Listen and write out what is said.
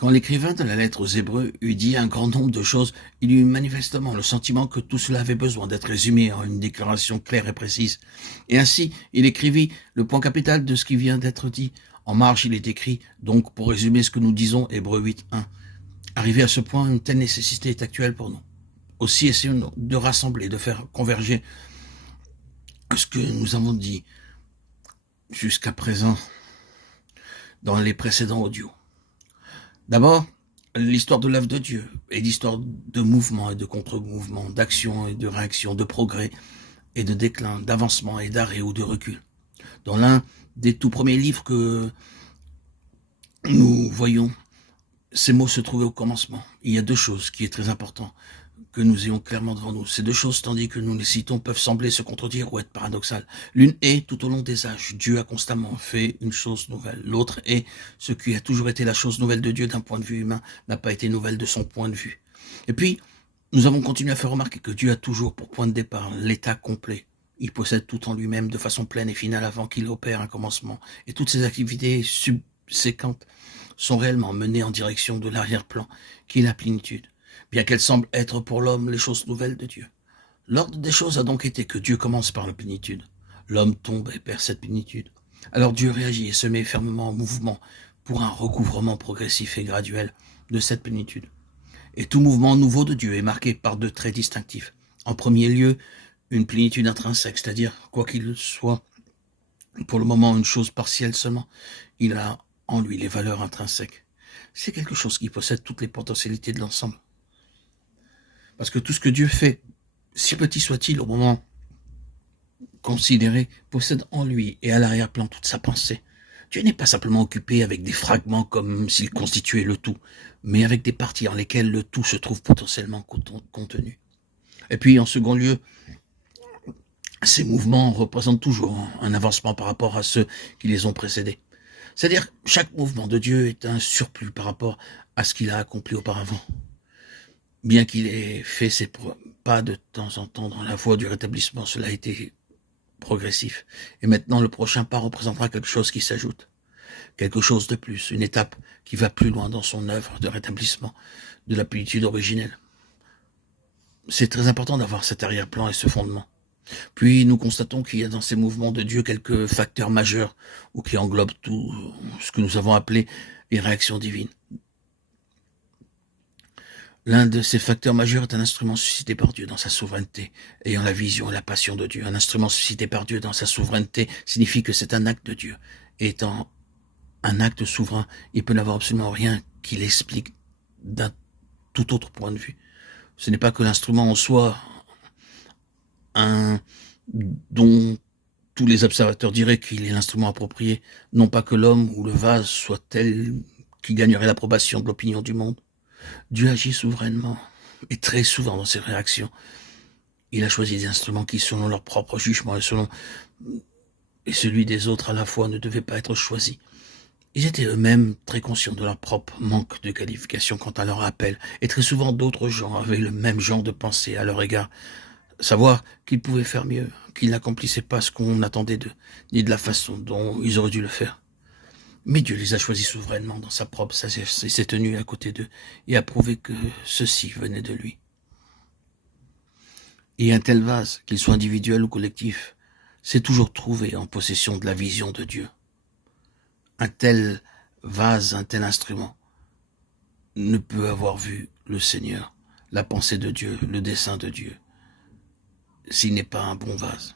Quand l'écrivain de la lettre aux Hébreux eut dit un grand nombre de choses, il eut manifestement le sentiment que tout cela avait besoin d'être résumé en une déclaration claire et précise. Et ainsi, il écrivit le point capital de ce qui vient d'être dit. En marge, il est écrit, donc, pour résumer ce que nous disons, Hébreux 8.1. Arrivé à ce point, une telle nécessité est actuelle pour nous. Aussi, essayons de rassembler, de faire converger ce que nous avons dit jusqu'à présent dans les précédents audios. D'abord, l'histoire de l'œuvre de Dieu et l'histoire de mouvement et de contre-mouvement, d'action et de réaction, de progrès et de déclin, d'avancement et d'arrêt ou de recul. Dans l'un des tout premiers livres que nous voyons, ces mots se trouvaient au commencement. Il y a deux choses qui est très important que nous ayons clairement devant nous. Ces deux choses, tandis que nous les citons, peuvent sembler se contredire ou être paradoxales. L'une est, tout au long des âges, Dieu a constamment fait une chose nouvelle. L'autre est, ce qui a toujours été la chose nouvelle de Dieu d'un point de vue humain, n'a pas été nouvelle de son point de vue. Et puis, nous avons continué à faire remarquer que Dieu a toujours pour point de départ l'état complet. Il possède tout en lui-même de façon pleine et finale avant qu'il opère un commencement. Et toutes ses activités subséquentes sont réellement menées en direction de l'arrière-plan, qui est la plénitude, bien qu'elles semblent être pour l'homme les choses nouvelles de Dieu. L'ordre des choses a donc été que Dieu commence par la plénitude. L'homme tombe et perd cette plénitude. Alors Dieu réagit et se met fermement en mouvement pour un recouvrement progressif et graduel de cette plénitude. Et tout mouvement nouveau de Dieu est marqué par deux traits distinctifs. En premier lieu, une plénitude intrinsèque, c'est-à-dire, quoi qu'il soit, pour le moment une chose partielle seulement, il a en lui les valeurs intrinsèques. C'est quelque chose qui possède toutes les potentialités de l'ensemble. Parce que tout ce que Dieu fait, si petit soit-il au moment considéré, possède en lui et à l'arrière-plan toute sa pensée. Dieu n'est pas simplement occupé avec des fragments comme s'il constituait le tout, mais avec des parties en lesquelles le tout se trouve potentiellement contenu. Et puis, en second lieu, ces mouvements représentent toujours un avancement par rapport à ceux qui les ont précédés. C'est-à-dire, chaque mouvement de Dieu est un surplus par rapport à ce qu'il a accompli auparavant. Bien qu'il ait fait ses pas de temps en temps dans la voie du rétablissement, cela a été progressif. Et maintenant, le prochain pas représentera quelque chose qui s'ajoute. Quelque chose de plus, une étape qui va plus loin dans son œuvre de rétablissement de la plénitude originelle. C'est très important d'avoir cet arrière-plan et ce fondement. Puis nous constatons qu'il y a dans ces mouvements de Dieu quelques facteurs majeurs ou qui englobent tout ce que nous avons appelé les réactions divines. L'un de ces facteurs majeurs est un instrument suscité par Dieu dans sa souveraineté, ayant la vision et la passion de Dieu. Un instrument suscité par Dieu dans sa souveraineté signifie que c'est un acte de Dieu. Et étant un acte souverain, il peut n'avoir absolument rien qui l'explique d'un tout autre point de vue. Ce n'est pas que l'instrument en soi un dont tous les observateurs diraient qu'il est l'instrument approprié, non pas que l'homme ou le vase soit tel qui gagnerait l'approbation de l'opinion du monde. Dieu agit souverainement et très souvent dans ses réactions. Il a choisi des instruments qui, selon leur propre jugement et celui des autres à la fois, ne devaient pas être choisis. Ils étaient eux-mêmes très conscients de leur propre manque de qualification quant à leur appel, et très souvent d'autres gens avaient le même genre de pensée à leur égard, savoir qu'ils pouvaient faire mieux, qu'ils n'accomplissaient pas ce qu'on attendait d'eux, ni de la façon dont ils auraient dû le faire. Mais Dieu les a choisis souverainement dans sa propre sagesse et s'est tenu à côté d'eux et a prouvé que ceci venait de lui. Et un tel vase, qu'il soit individuel ou collectif, s'est toujours trouvé en possession de la vision de Dieu. Un tel vase, un tel instrument ne peut avoir vu le Seigneur, la pensée de Dieu, le dessein de Dieu, s'il n'est pas un bon vase.